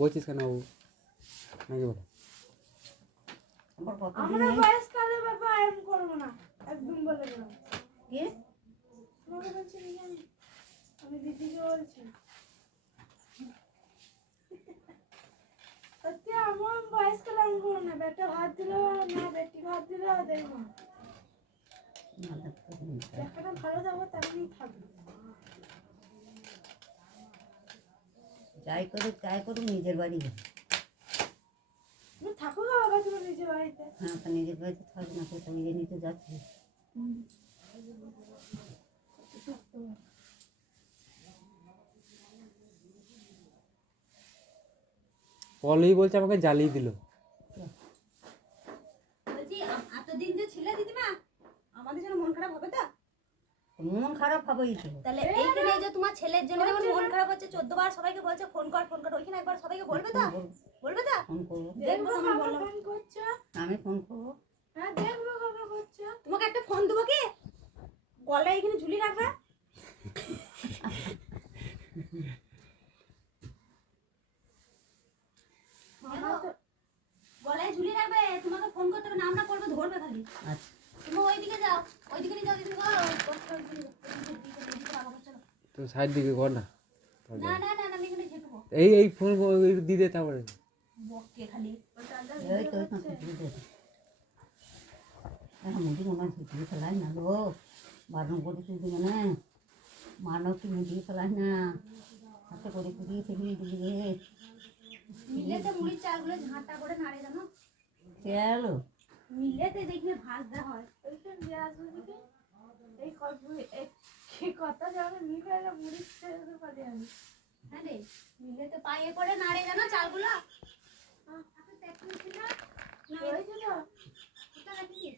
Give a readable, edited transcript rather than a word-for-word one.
করছিস কেন বাবু নাকি বলো আমরা বয়সকালে বাবা এম করব না একদম বলে দিলাম কি তোমাকে বলছি আমি দিদিকে বলছি সত্যি আমার বয়সকালে এম করব না বেটা ভাত দিল না বেটি ভাত দিল দেখো যেখানে ভালো যাবো তেমনই থাকবে যাই করুক নিজের বাড়ি তুমি থাকো না বাবা তুমি নিজের বাড়িতে হ্যাঁ তা নিজের বাড়িতে থাকবে না কোথাও ইয়ে নিতে যাচ্ছে পলই বলছে আমাকে জ্বালিয়ে দিল বলছি এতদিন যে ছিলে দিদিমা আমাদের জন্য মন খারাপ হবে তো মন খারাপ হবেই তো তাহলে এইখানে যে তোমার ছেলের জন্য যেমন মন খারাপ হচ্ছে 14 বার সবাইকে বলছে ফোন কর ওইখানে একবার সবাইকে বলবে তো বলবে তো ফোন করবো দেখবো তুমি বলো ফোন করছো আমি ফোন করবো হ্যাঁ দেখবো কবে করছো তোমাকে একটা ফোন দেবো কি গলায় এখানে ঝুলি রাখবে গলায় ঝুলি রাখবে তোমাকে ফোন করতে হবে না আমরা করবো ধরবে খালি আচ্ছা তুমি ওইদিকে যাও ওইদিকে নিয়ে যাও দিদি তো সাইড দিকে কর না না না না আমি এখানে ঝেঁকবো এই ফোন দিয়ে দে তারপরে বককে খালি এই তো মুদি মনে ঝুঁকিয়ে ফেলাই না গো বারণ করে তুই মানে মানব কি মুদিয়ে ফেলাই না হাতে করে কুড়িয়ে ফেলিয়ে দিলি রে মিলেতে মুড়ির চালগুলো ঝাঁটা করে নাড়ে জানো চলো মিলেতে দেখবে ভাজ দেওয়া হয় ওইখান দিয়ে আসবে দিদি এই কথা যাবে মিলে মুড়ি ছেড়ে পারি আমি হ্যাঁ রে মিলেতে পায়ে করে নাড়ে জানো চালগুলো না হয়েছে তো কোথায় রাখিস